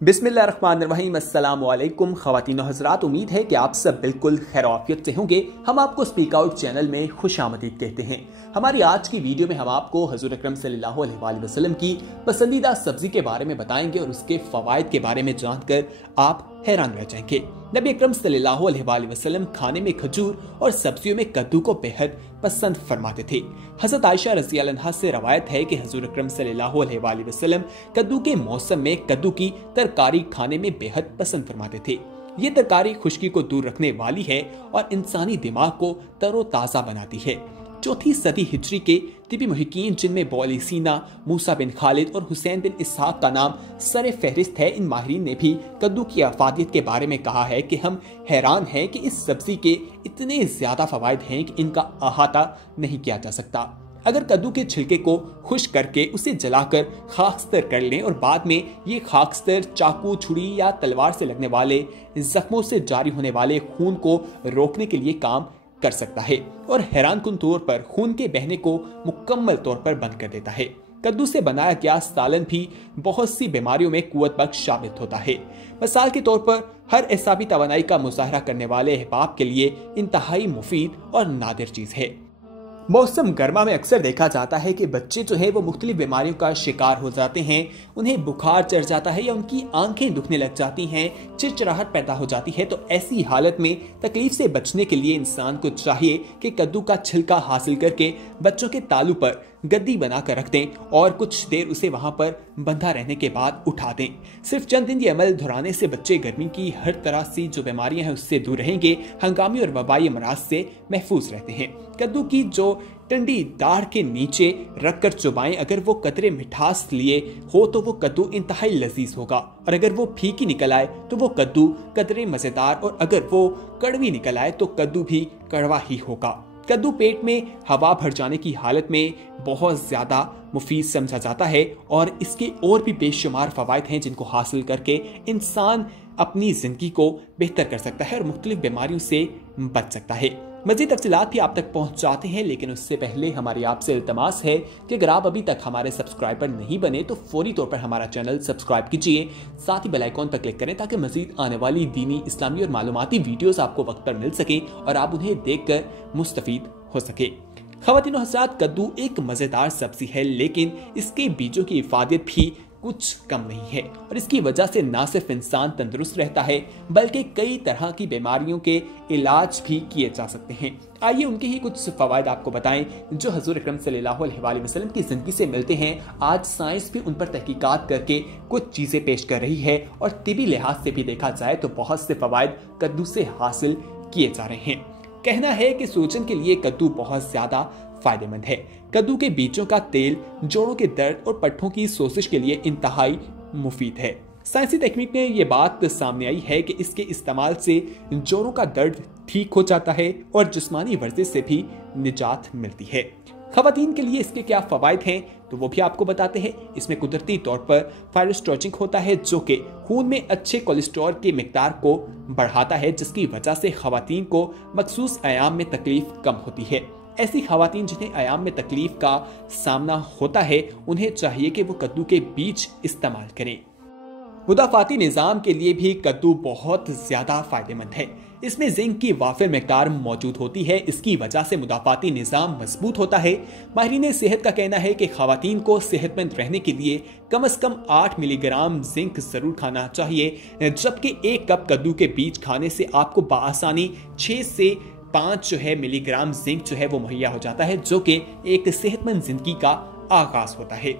बिस्मिल्लाहिर्रहमानिर्रहीम। अस्सलाम वालेकुम ख़वातीन व हज़रात, उम्मीद है कि आप सब बिल्कुल खैरियत से होंगे। हम आपको स्पीक आउट चैनल में खुशामदीद कहते हैं। हमारी आज की वीडियो में हम आपको हज़ूर अकरम सल्लल्लाहु अलैहि वसल्लम की पसंदीदा सब्जी के बारे में बताएंगे और उसके फवाइद के बारे में जानकर आप हैरान रह जाएंगे। नबी अकरम सल्लल्लाहु अलैहि वसल्लम खाने में खजूर और सब्जियों में कद्दू को बेहद पसंद फरमाते थे। हज़रत आयशा रज़ी अल्लाह अन्हा से रवायत है कि हज़ूर अकरम सल्लल्लाहु अलैहि वसल्लम कद्दू के मौसम में कद्दू की तरकारी खाने में बेहद पसंद फरमाते थे। ये तरकारी खुश्की को दूर रखने वाली है और इंसानी दिमाग को तरोताज़ा बनाती है। चौथी सदी हिजरी के तिबी मुहिकीन, जिनमें बौली सीना, मूसा बिन खालिद और हुसैन बिन इसहाक का नाम सरे फहरिस्त है, इन माहिरीन ने भी कद्दू की अफादियत के बारे में कहा है कि हम हैरान हैं कि इस सब्जी के इतने ज्यादा फवायद हैं कि इनका अहाता नहीं किया जा सकता। अगर कद्दू के छिलके को खुश्क करके उसे जलाकर खाकस्तर कर लें और बाद में ये खाकस्तर चाकू, छुरी या तलवार से लगने वाले जख्मों से जारी होने वाले खून को रोकने के लिए काम कर सकता है और हैरानकुन तौर पर खून के बहने को मुकम्मल तौर पर बंद कर देता है। कद्दू से बनाया गया सालन भी बहुत सी बीमारियों में कुव्वत बख्श साबित होता है। मिसाल के तौर पर हर एसाबी तवानाई का मुजाहरा करने वाले अहबाब के लिए इंतहाई मुफीद और नादिर चीज है। मौसम गर्मा में अक्सर देखा जाता है कि बच्चे जो है वो मुख्तलिफ बीमारियों का शिकार हो जाते हैं। उन्हें बुखार चढ़ जाता है या उनकी आंखें दुखने लग जाती हैं, चिड़चिड़ाहट पैदा हो जाती है। तो ऐसी हालत में तकलीफ से बचने के लिए इंसान को चाहिए कि कद्दू का छिलका हासिल करके बच्चों के तालू पर गद्दी बनाकर रख दें और कुछ देर उसे वहां पर बंधा रहने के बाद उठा दें। सिर्फ चंद दिन ये अमल दोहराने से बच्चे गर्मी की हर तरह से जो बीमारियां हैं उससे दूर रहेंगे, हंगामी और वबाई अमराज से महफूज रहते हैं। कद्दू की जो टंडी दाढ़ के नीचे रखकर चुबाएं, अगर वो कतरे मिठास लिए हो तो वो कद्दू इंतहाई लजीज होगा, और अगर वो फीकी निकल आए तो वो कद्दू कतरे मजेदार, और अगर वो कड़वी निकल आए तो कद्दू भी कड़वा ही होगा। कद्दू पेट में हवा भर जाने की हालत में बहुत ज्यादा मुफीद समझा जाता है और इसके और भी बेशुमार फवायद हैं जिनको हासिल करके इंसान अपनी जिंदगी को बेहतर कर सकता है और मुख्तलिफ बीमारियों से बच सकता है। मजीद तफसीलात भी आप तक पहुंच जाते हैं, लेकिन उससे पहले हमारी आपसे इल्तमास है कि अगर आप अभी तक हमारे सब्सक्राइबर नहीं बने तो फौरी तौर पर हमारा चैनल सब्सक्राइब कीजिए, साथ ही बेल आइकॉन पर क्लिक करें ताकि मजीद आने वाली दीनी, इस्लामी और मालूमाती वीडियोस आपको वक्त पर मिल सके और आप उन्हें देखकर मुस्तफीद हो सके। ख़वातीन व हज़रात, कद्दू एक मजेदार सब्जी है, लेकिन इसके बीजों की इफादत भी कुछ कम नहीं है और इसकी वजह से न सिर्फ इंसान तंदुरुस्त रहता है बल्कि कई तरह की बीमारियों के इलाज भी किए जा सकते हैं। आइए उनके ही कुछ फवायद आपको बताएं जो हज़ूर अकरम सल्लल्लाहु अलैहि वसल्लम की जिंदगी से मिलते हैं। आज साइंस भी उन पर तहकीकात करके कुछ चीजें पेश कर रही है और तिबी लिहाज से भी देखा जाए तो बहुत से फवायद कद्दू से हासिल किए जा रहे हैं। कहना है कि सूजन के लिए कद्दू बहुत ज्यादा फायदेमंद है। कद्दू के बीजों का तेल जोड़ों के दर्द और पट्टों की सोजिश के लिए इंतहाई मुफीद है। साइंसी तकनीक में ये बात सामने आई है कि इसके इस्तेमाल से जोड़ों का दर्द ठीक हो जाता है और जिस्मानी वर्जिश से भी निजात मिलती है। खवातीन के लिए इसके क्या फवायद हैं तो वो भी आपको बताते हैं। इसमें कुदरती तौर पर फाइरोस्ट्रोजिक होता है जो कि खून में अच्छे कोलेस्ट्रॉल की मिकदार को बढ़ाता है, जिसकी वजह से खवातीन को मखसूस आयाम में तकलीफ कम होती है। ऐसी खवातीन जिन्हें आयाम में तकलीफ का सामना होता है उन्हें चाहिए कि वो कद्दू के बीज इस्तेमाल करें। मुदाफाती निज़ाम के लिए भी कद्दू बहुत ज्यादा फायदेमंद है। इसमें जिंक की वाफिर मिकदार मौजूद होती है, इसकी वजह से मुदाफाती निज़ाम मजबूत होता है। माहिरीन सेहत का कहना है कि खवातीन को सेहतमंद रहने के लिए कम से कम 8 मिलीग्राम जिंक जरूर खाना चाहिए, जबकि 1 कप कद्दू के बीज खाने से आपको बाआसानी 6 से 5 मिलीग्राम जिंक वो मुहैया हो जाता है, जो कि एक सेहतमंद जिंदगी का आगाज होता है।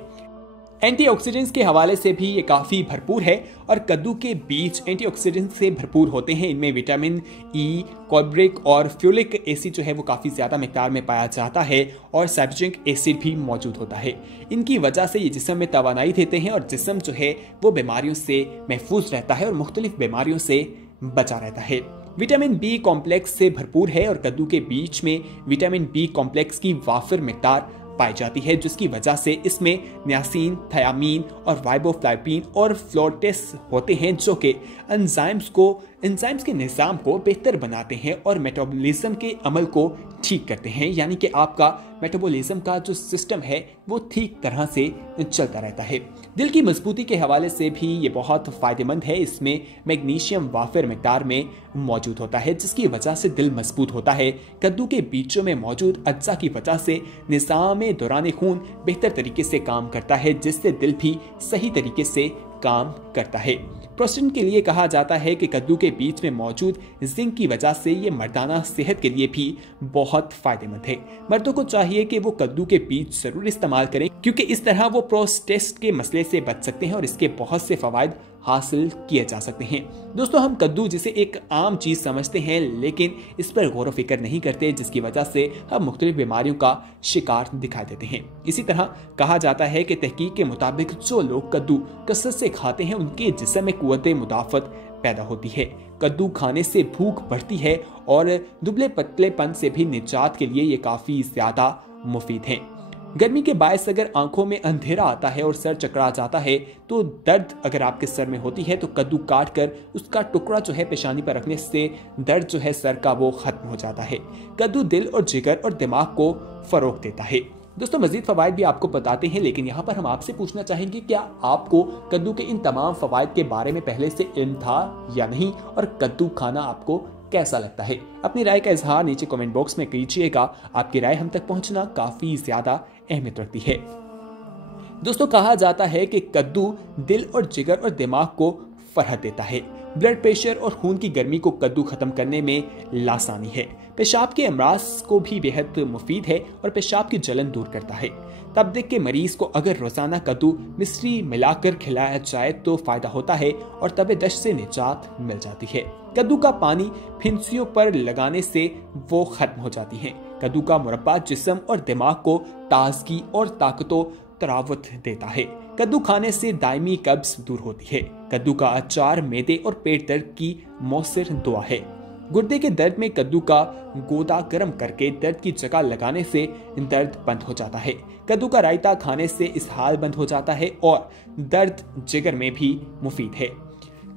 एंटीऑक्सीडेंट्स के हवाले से भी ये काफ़ी भरपूर है और कद्दू के बीज एंटीऑक्सीडेंट्स से भरपूर होते हैं। इनमें विटामिन ई, कॉर्बरिक और फ्यूलिक एसिड वो काफ़ी ज़्यादा मिकदार में पाया जाता है और साइट्रिक एसिड भी मौजूद होता है। इनकी वजह से ये जिस्म में तवानाई देते हैं और जिस्म वो बीमारियों से महफूज रहता है और मुख्तलिफ बीमारियों से बचा रहता है। विटामिन बी कॉम्प्लेक्स से भरपूर है और कद्दू के बीज में विटामिन बी कॉम्प्लेक्स की वाफिर मिकदार पाई जाती है, जिसकी वजह से इसमें नियासिन, थायामीन और राइबोफ्लाविन और फ्लोटेस होते हैं जो कि एंजाइम्स के निज़ाम को बेहतर बनाते हैं और मेटाबॉलिज्म के अमल को ठीक करते हैं, यानी कि आपका मेटाबॉलिज्म का जो सिस्टम है वो ठीक तरह से चलता रहता है। दिल की मजबूती के हवाले से भी ये बहुत फायदेमंद है। इसमें मैग्नीशियम वाफिर मिकदार में मौजूद होता है, जिसकी वजह से दिल मजबूत होता है। कद्दू के बीजों में मौजूद अज्जा की वजह से निज़ाम दौरान खून बेहतर तरीके से काम करता है, जिससे दिल भी सही तरीके से काम करता है। प्रोस्टेट के लिए कहा जाता है कि कद्दू के बीज में मौजूद जिंक की वजह से ये मर्दाना सेहत के लिए भी बहुत फायदेमंद है। मर्दों को चाहिए कि वो कद्दू के बीज जरूर इस्तेमाल करें, क्योंकि इस तरह वो प्रोस्टेट के मसले से बच सकते हैं और इसके बहुत से फवायद हासिल किए जा सकते हैं। दोस्तों, हम कद्दू जिसे एक आम चीज समझते हैं, लेकिन इस पर गौर व फिक्र नहीं करते, जिसकी वजह से हम मुख्तलिफ बीमारियों का शिकार दिखाई देते हैं। इसी तरह कहा जाता है कि तहकीक के मुताबिक जो लोग कद्दू कसरत से खाते हैं, उनके जिस्म में कुव्वत मुदाफ़त पैदा होती है। कद्दू खाने से भूख बढ़ती है और दुबले पतलेपन से भी निजात के लिए ये काफी ज्यादा मुफीद है। गर्मी के बायस अगर आंखों में अंधेरा आता है और सर चकरा जाता है, तो दर्द अगर आपके सर में होती है तो कद्दू काट कर उसका टुकड़ा जो है पेशानी पर रखने से दर्द जो है सर का वो खत्म हो जाता है। कद्दू दिल और जिगर और दिमाग को फरोग देता है। दोस्तों, मजीद फवायद भी आपको बताते हैं, लेकिन यहाँ पर हम आपसे पूछना चाहेंगे, क्या आपको कद्दू के इन तमाम फवायद के बारे में पहले से इल्म था या नहीं, और कद्दू खाना आपको कैसा लगता है? अपनी राय का इजहार नीचे कमेंट बॉक्स में कीजिएगा। आपकी राय हम तक पहुंचना काफी ज्यादा अहमियत रखती है। दोस्तों, कहा जाता है कि कद्दू दिल और जिगर और दिमाग को फरहत देता है। ब्लड प्रेशर और खून की गर्मी को कद्दू खत्म करने में लासानी है। पेशाब के अमराज को भी बेहद मुफीद है और पेशाब की जलन दूर करता है। तबदिक के मरीज को अगर रोजाना कद्दू मिश्री मिलाकर खिलाया जाए तो फायदा होता है और तबे दस्त से निजात मिल जाती है। कद्दू का पानी फिंसियों पर लगाने से वो खत्म हो जाती है। कद्दू का मुरब्बा जिस्म और दिमाग को ताजगी और ताकतो तरावत देता है। कद्दू खाने से दायमी कब्ज दूर होती है। कद्दू का अचार मैदे और पेट दर्द की मौसर दुआ है। गुर्दे के दर्द में कद्दू का गोदा गर्म करके दर्द की जगह लगाने से दर्द बंद हो जाता है। कद्दू का रायता खाने से इसहाल बंद हो जाता है और दर्द जिगर में भी मुफीद है।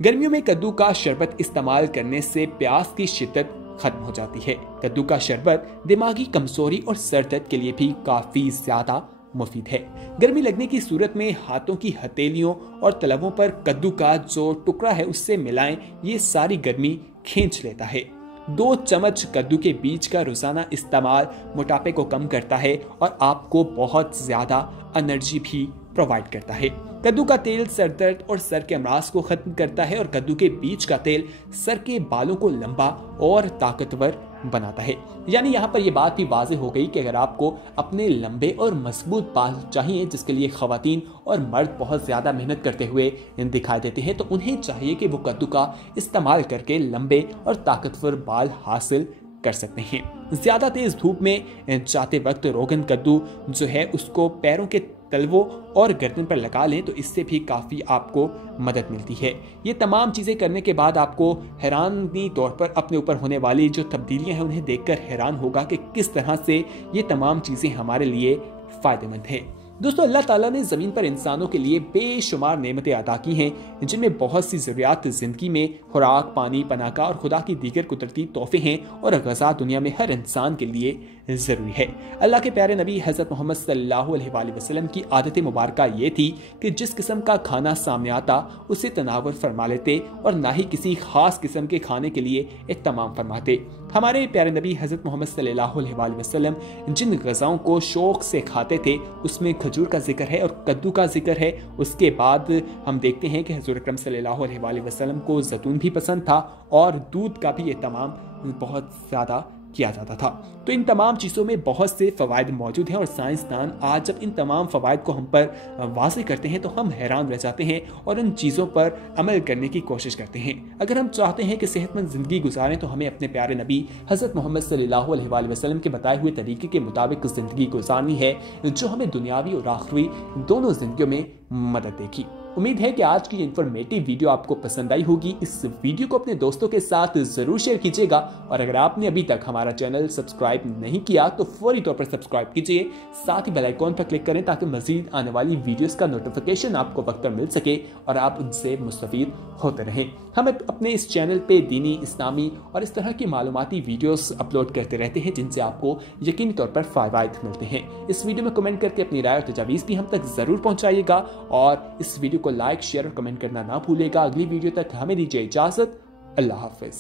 गर्मियों में कद्दू का शरबत इस्तेमाल करने से प्यास की शिद्दत खत्म हो जाती है। कद्दू का शरबत दिमागी कमजोरी और सर दर्द के लिए भी काफी ज्यादा मुफीद है। गर्मी लगने की सूरत में हाथों की हथेलियों और तलवों पर कद्दू का जो टुकड़ा है उससे मिलाएं, ये सारी गर्मी खींच लेता है। 2 चम्मच कद्दू के बीज का रोजाना इस्तेमाल मोटापे को कम करता है और आपको बहुत ज्यादा एनर्जी भी प्रोवाइड करता है। कद्दू का तेल सर दर्द और सर के अमराज को खत्म करता है और कद्दू के बीज का तेल सर के बालों को लंबा और ताकतवर बनाता है। यानी यहाँ पर यह बात भी वाज़ेह हो गई कि अगर आपको अपने लंबे और मजबूत बाल चाहिए, जिसके लिए खवातीन और मर्द बहुत ज्यादा मेहनत करते हुए दिखाई देते हैं, तो उन्हें चाहिए कि वो कद्दू का इस्तेमाल करके लंबे और ताकतवर बाल हासिल कर सकते हैं। ज्यादा तेज धूप में जाते वक्त रोगन कद्दू जो है उसको पैरों के तलवों और गर्दन पर लगा लें, तो इससे भी काफी आपको मदद मिलती है। ये तमाम चीजें करने के बाद आपको हैरानी तौर पर अपने ऊपर होने वाली जो तब्दीलियां हैं उन्हें देखकर हैरान होगा कि किस तरह से ये तमाम चीजें हमारे लिए फायदेमंद है। दोस्तों, अल्लाह ताला ने ज़मीन पर इंसानों के लिए बेशुमार नेमतें अता की हैं, जिनमें बहुत सी ज़रूरियात ज़िंदगी में खुराक, पानी, पनाका और खुदा की दीगर कुदरती तोहफे हैं और ग़ज़ा दुनिया में हर इंसान के लिए ज़रूरी है। अल्लाह के प्यारे नबी हज़रत मोहम्मद सल्लल्लाहु अलैहि वसल्लम की आदत मुबारक ये थी कि जिस किस्म का खाना सामने आता उसे तनावुल फरमा लेते और ना ही किसी खास किस्म के खाने के लिए इत्तमाम फरमाते। हमारे प्यारे नबी हज़रत मोहम्मद सल्लल्लाहु अलैहि वसल्लम जिन ग़ज़ाओं को शौक़ से खाते थे उसमें खजूर का जिक्र है और कद्दू का जिक्र है। उसके बाद हम देखते हैं कि हुज़ूर अकरम सल्लल्लाहु अलैहि वसल्लम को ज़ैतून भी पसंद था और दूध का भी एहतमाम बहुत ज़्यादा किया जाता था। तो इन तमाम चीज़ों में बहुत से फ़वाइद मौजूद हैं और साइंसदान आज जब इन तमाम फ़वाइद को हम पर वाज़ेह करते हैं तो हम हैरान रह जाते हैं और इन चीज़ों पर अमल करने की कोशिश करते हैं। अगर हम चाहते हैं कि सेहतमंद ज़िंदगी गुजारें तो हमें अपने प्यारे नबी हज़रत मोहम्मद सल्लल्लाहु अलैहि वसल्लम के बताए हुए तरीके के मुताबिक ज़िंदगी गुजारनी है, जो हमें दुनियावी और आखिरी दोनों ज़िंदगियों में मदद देगी। उम्मीद है कि आज की इंफॉर्मेटिव वीडियो आपको पसंद आई होगी। इस वीडियो को अपने दोस्तों के साथ जरूर शेयर कीजिएगा और अगर आपने अभी तक हमारा चैनल सब्सक्राइब नहीं किया तो फौरी तौर पर सब्सक्राइब कीजिए, साथ ही बेल आइकॉन पर क्लिक करें ताकि मजीद आने वाली वीडियोस का नोटिफिकेशन आपको वक्त पर मिल सके और आप उनसे मुस्तफीद होते रहें। हम अपने इस चैनल पे दीनी, इस्लामी और इस तरह की मालूमाती वीडियोस अपलोड करते रहते हैं जिनसे आपको यकीनी तौर पर फायदा मिलते हैं। इस वीडियो में कमेंट करके अपनी राय और तजावीज़ भी हम तक जरूर पहुंचाइएगा और इस वीडियो को लाइक, शेयर और कमेंट करना ना भूलिएगा। अगली वीडियो तक हमें दीजिए इजाजत। अल्लाह हाफिज।